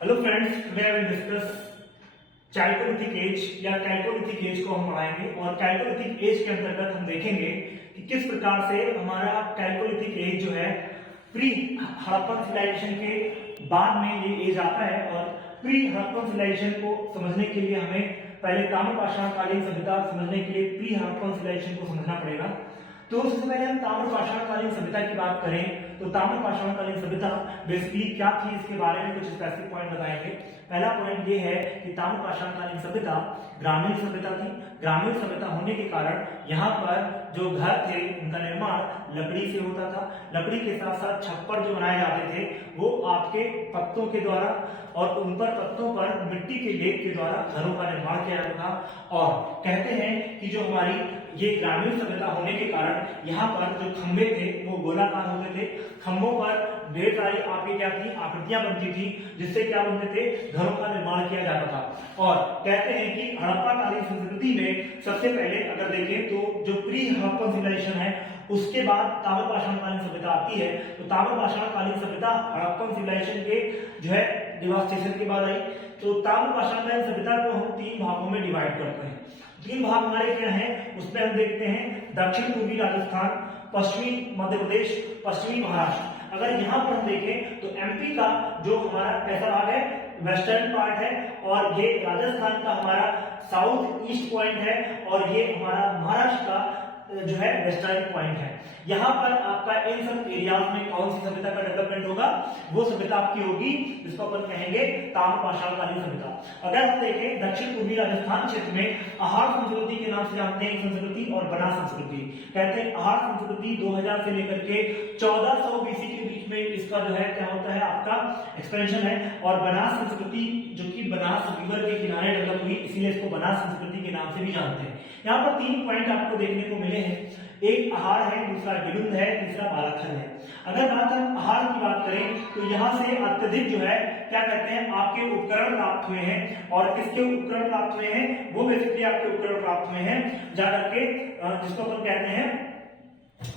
Hello friends, today I will discuss chalcolithic age या chalcolithic age को हम पढ़ाएंगे और कैल्कोलिथिक एज के अंतर्गत हम देखेंगे कि किस प्रकार से हमारा कैल्कोलिथिक एज जो है प्री हड़प्पन सिविलाइजेशन के बाद में ये एज आता है। और प्री हड़प्पन सिविलाइजेशन को समझने के लिए हमें पहले ताम्रपाषाण कालीन सभ्यता समझने के लिए प्री हड़प्पन सिविलाइजेशन को समझना पड़ेगा। तो सबसे पहले हम ताम्रपाषाण कालीन सभ्यता की बात करें तो ताम्रपाषाण कालीन सभ्यता बेसिकली क्या थी, इसके बारे में कुछ स्पेसिफिक पॉइंट बताएंगे। पहला पॉइंट ये है कि ताम्रपाषाण कालीन सभ्यता ग्रामीण सभ्यता थी। ग्रामीण सभ्यता होने के कारण यहाँ पर जो घर थे उनका निर्माण लकड़ी से होता था। लकड़ी के साथ साथ छप्पर जो बनाए जाते थे वो आपके पत्तों के द्वारा और उन पर पत्तों पर मिट्टी के लेप के द्वारा घरों का निर्माण किया जाता था। और कहते हैं कि जो हमारी ये ग्रामीण सभ्यता होने के कारण यहाँ पर जो खंभे थे वो गोलाकार होते थे। खंभों पर ढेर सारी आपकी क्या थी आकृतियां बनती थी, जिससे क्या बनते थे घरों का निर्माण किया जाता था। और कहते हैं कि हड़प्पा कालीन संस्कृति में सबसे पहले अगर देखें तो जो प्री हड़प्पन सिविलाइजेशन है उसके बाद ताम्रपाषाण कालीन सभ्यता आती है। तो ताम्रपाषाण कालीन सभ्यता हड़प्पन सिविलाइजेशन के जो है डिवास्टेशन के बाद आई। तो ताम्रपाषाण कालीन सभ्यता को हम तीन भागों में डिवाइड करते हैं। तीन भाग हमारे क्या हैं उसमें हम देखते हैं दक्षिण पूर्वी राजस्थान, पश्चिमी मध्य प्रदेश, पश्चिमी महाराष्ट्र। अगर यहाँ पर हम देखें तो एमपी का जो हमारा ऐसा भाग है वेस्टर्न पार्ट है और ये राजस्थान का हमारा साउथ ईस्ट पॉइंट है और ये हमारा महाराष्ट्र का जो है वेस्टर्न पॉइंट है। यहाँ पर आपका इन सब एरियाज में कौन सी सभ्यता का डेवलपमेंट होगा, वो सभ्यता आपकी होगी जिसको अपन कहेंगे ताम्रपाषाण कालीन सभ्यता। अगर हम देखें दक्षिण पूर्वी राजस्थान क्षेत्र में आहार संस्कृति के नाम से जानते हैं संस्कृति और बना संस्कृति। कहते हैं आहार संस्कृति 2000 से लेकर के 1400 बीसी के बीच में इसका जो है क्या होता है आपका एक्सपेंशन है। और बनास संस्कृति जो कि बनास रिवर के किनारे डेवलप हुई, इसीलिए इसको बनास संस्कृति के नाम से भी जानते हैं। यहाँ पर तीन पॉइंट आपको देखने को मिले हैं, एक आहार है, दूसरा गिलुंद है, तीसरा बालाथल है। अगर बात हम आहार की बात करें तो यहाँ से अत्यधिक जो है क्या कहते हैं आपके उपकरण प्राप्त हुए हैं। और किसके उपकरण प्राप्त हुए हैं, वो बेसिकली आपके उपकरण प्राप्त हुए हैं जाकर के जिसको अपन कहते हैं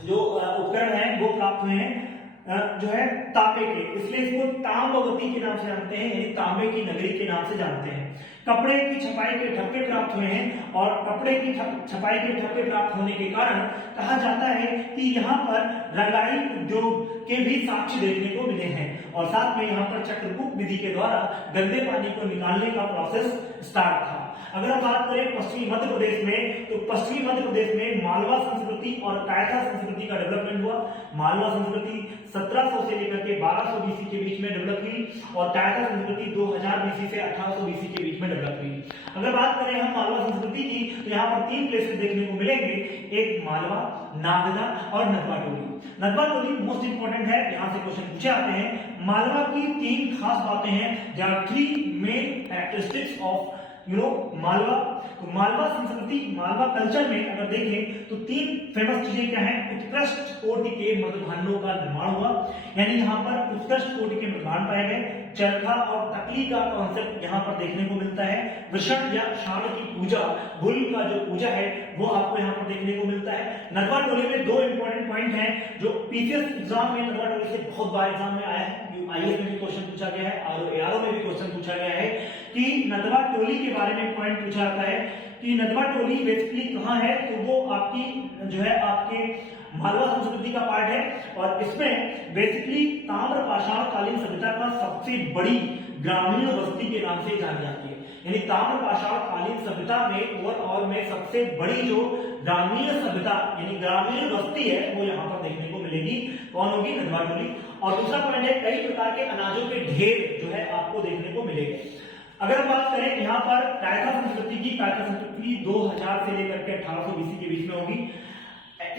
जो उपकरण है वो प्राप्त हुए हैं जो है तांबे के, इसलिए इसको ताम्रवती के नाम से जानते हैं, यानी तांबे की नगरी के नाम से जानते हैं। कपड़े की छपाई के ठप्पे प्राप्त हुए हैं और कपड़े की छपाई के ठप्पे प्राप्त होने के कारण कहा जाता है कि यहाँ पर रंगाई उद्योग के भी साक्ष्य देखने को मिले हैं। और साथ में यहाँ पर चक्रगुप्त विधि के द्वारा गंदे पानी को निकालने का प्रोसेस स्टार्ट था। अगर हम बात करें पश्चिमी मध्य प्रदेश में तो पश्चिमी मध्य प्रदेश में मालवा संस्कृति और कायथा संस्कृति का डेवलपमेंट हुआ। मालवा संस्कृति 1700 से लेकर के 1200 बीसी के बीच में डेवलप हुई और कायथा संस्कृति 2000 बीसी से 1800 बीसी के बीच में डेवलप हुई। अगर बात करें हम मालवा संस्कृति की तो यहाँ पर तीन प्लेसेस देखने को मिलेंगे, एक मालवा, नागदा और नदवा टोली। नदवा टोली मोस्ट इंपोर्टेंट है, यहाँ से क्वेश्चन पूछे आते हैं। मालवा की तीन खास बातें हैं, there are three main characteristics of Malwa. तो मालवा संस्कृति मालवा कल्चर में अगर देखें तो तीन फेमस चीजें क्या हैं, उत्कृष्ट कोटि के मृदभांडों का निर्माण हुआ, यानी यहाँ पर उत्कृष्ट कोटि के मृदभांड पाए गए। चरखा और तकली का कॉन्सेप्ट यहाँ पर देखने को मिलता है। वृषण या षाण की पूजा, बुल का जो पूजा है वो आपको यहाँ पर देखने को मिलता है। नदवा टोली में दो इंपॉर्टेंट पॉइंट हैं जो पीसीएस एग्जाम में नदवा टोली से बहुत बार एग्जाम में आया है, आईएएस में भी क्वेश्चन पूछा गया है और एआरओ में भी क्वेश्चन पूछा गया है कि नदवा टोली के बारे में पॉइंट पूछा जाता है कि नदवा टोली बेसिकली कहाँ है, तो वो आपकी जो है आपके मालवा संस्कृति का पार्ट है। और इसमें बेसिकली ताम्रपाषाण कालीन सभ्यता का सबसे बड़ी ग्रामीण बस्ती के नाम से जानी जाती है, यानी ताम्रपाषाण कालीन सभ्यता में ओवरऑल में सबसे बड़ी जो ग्रामीण सभ्यता यानी ग्रामीण बस्ती है वो यहाँ पर देखने को मिलेगी। कौन होगी, नदवा टोली। और दूसरा पॉइंट है कई प्रकार के अनाजों के ढेर जो है आपको देखने को मिलेंगे। अगर हम बात करें यहाँ पर कायथा संस्कृति की, कायथा संस्कृति 2000 से लेकर के 1800 बीसी के बीच में होगी।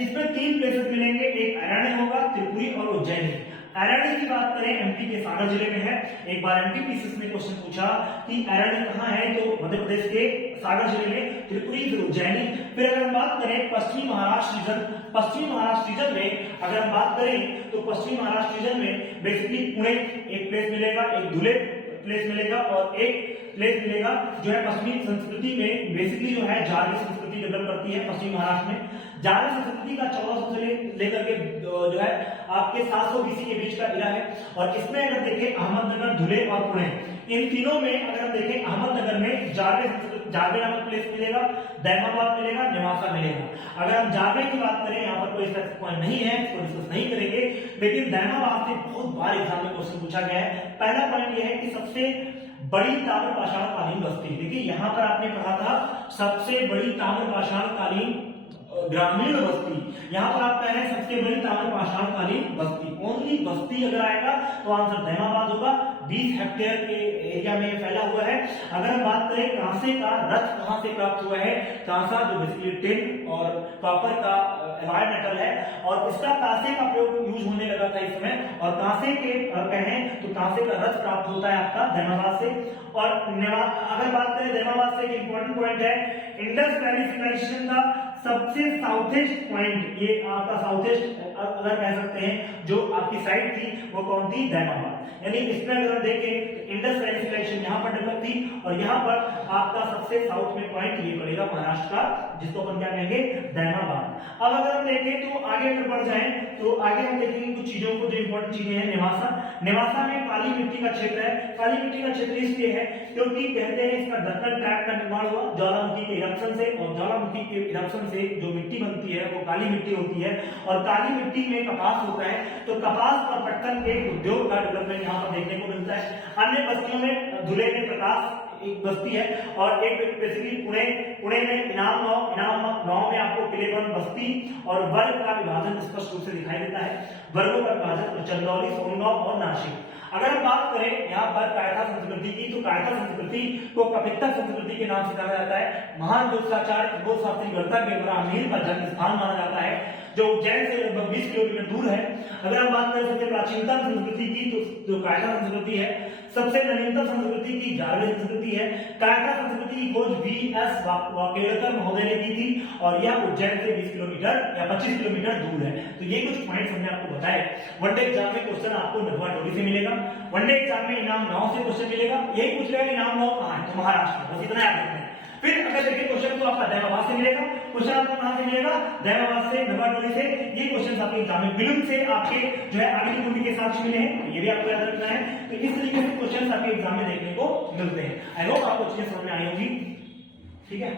इसमें तीन प्लेसेस मिलेंगे, एक अरण्य होगा, त्रिपुरी और उज्जैनी। अरण्य की बात करें एमपी के सागर जिले में है। एक बार एमपी पीसीएस में क्वेश्चन पूछा कि अरण्य कहाँ है, तो मध्य प्रदेश के सागर जिले में, त्रिपुरी फिर उज्जैनी। फिर अगर हम बात करें पश्चिमी महाराष्ट्र रीजन, पश्चिमी महाराष्ट्र रीजन में अगर हम बात करें तो पश्चिमी महाराष्ट्र रीजन में बेसिकली पुणे एक प्लेस मिलेगा, एक धुले प्लेस मिलेगा और एक प्लेस मिलेगा जो है पश्चिमी संस्कृति में बेसिकली जो है जारवी संस्कृति डेवलप करती है पश्चिमी महाराष्ट्र में। जारवी संस्कृति का 1400 से लेकर के जो है आपके 700 बीसी के बीच का इरा है। और इसमें अगर देखें अहमदनगर, धुले और पुणे इन तीनों में अगर हम देखें, अहमदनगर में जारवे नामक प्लेस मिलेगा, दैमाबाद मिलेगा, नेवासा मिलेगा। अगर हम जारवे की बात करें, यहाँ पर कोई स्पेसिफिक पॉइंट नहीं है, इसको डिस्कस नहीं करेंगे, लेकिन दैमाबाद से बहुत बार एग्जाम में क्वेश्चन पूछा गया है। पहला पॉइंट यह है कि सबसे बड़ी ताम्रपाषाणकालीन बस्ती, देखिए यहां पर आपने पढ़ा था सबसे बड़ी ताम्रपाषाणकालीन ग्रामीण बस्ती, यहां पर आप कह रहे हैं सबसे बड़ी ताम्रपाषाणकालीन बस्ती, ओनली बस्ती अगर आएगा तो आंसर दैमाबाद होगा। 20 हेक्टेयर के एरिया में फैला हुआ है। अगर हम बात करें कांसे का रथ कहां से प्राप्त हुआ है, कांसा जो बेसिकली टिन और कॉपर का एलॉय मेटल है, और इसका कांसे का प्रयोग यूज होने लगा था इस समय, और कांसे के कहें तो कांसे का रथ प्राप्त होता है आपका दैमाबाद से। और अगर बात करें दैमाबाद से, एक इंपॉर्टेंट पॉइंट है, इंडस वैली सिविलाइजेशन का सबसे साउथेस्ट पॉइंट, ये आपका साउथेस्ट अगर कह सकते हैं जो आपकी साइड थी वो कौन थी, दैमाबाद। यानी इसमें अगर हम देखें इंडस वैली सिविलाइजेशन यहां पर डेवलप थी, और यहां पर आपका सबसे साउथ में पॉइंट ये पड़ेगा महाराष्ट्र का, जिसको अपन क्या कहेंगे, दैमाबाद। अब अगर हम देखें तो आगे अगर बढ़ जाएं तो आगे हम देखेंगे कुछ चीजों को, जो इंपॉर्टेंट चीजें हैं। नेवासा में काली मिट्टी का क्षेत्र है। काली मिट्टी का क्षेत्र इसलिए है क्योंकि कहते हैं इसका दक्कन ट्रैक्ट का निर्माण हुआ ज्वालामुखी के इरप्शन से, और ज्वालामुखी के इरप्शन से जो मिट्टी बनती है वो काली मिट्टी होती है, और काली मिट्टी में कपास होता है, तो कपास और पटसन के उद्योग का डेवलपमेंट यहाँ पर देखने को मिलता है। अन्य बस्तियों में धुले में प्रकाश एक बस्ती है, और एक बेसिकली पुणे में इनाम गांव में आपको किलेबन बस्ती और वर्ग का विभाजन स्पष्ट रूप से दिखाई देता है। वर्गों का विभाजन चंदौली, सोनगांव और नासिक। अगर हम बात करें यहाँ पर कायथा संस्कृति की, तो कायथा संस्कृति को कपित्ता संस्कृति के नाम से जाना जाता है। महान ज्योतिषाचार्य खगोलशास्त्री गणितज्ञ इब्राहिम मीर का जन्म स्थान माना जाता है, जो उज्जैन से लगभग 20 किलोमीटर दूर है। अगर हम बात करें सबसे प्राचीनतम संस्कृति की, तो जो कायथा संस्कृति है, सबसे नवीनतम संस्कृति की जारवे संस्कृति है। कायथा संस्कृति की खोज V.S. वाकेडकर महोदय ने की थी, और यह उज्जैन से 20 किलोमीटर या 25 किलोमीटर दूर है। तो ये कुछ पॉइंट्स हमने आपको बताए। वनडे एग्जाम में क्वेश्चन आपको नरवा टोली से मिलेगा, वनडे एग्जाम में इनाम गांव से क्वेश्चन मिलेगा। यही पूछ रहा है इनाम गांव कहां है, तो महाराष्ट्र, बस इतना याद रखना है। फिर अगर देखिए क्वेश्चन तो आपका दैमाबाद से मिलेगा, क्वेश्चन आपको कहां से मिलेगा, दैमाबाद से, नरवा टोली से। ये क्वेश्चन आपके एग्जाम में बिल्कुल से आपके जो है आगे की कुंडी के साथ मिले हैं, ये भी आपको याद रखना है। तो इस तरीके से क्वेश्चन आपके एग्जाम में देखने को मिलते हैं। आई होप आपको चीजें समझ में आई होगी, ठीक है।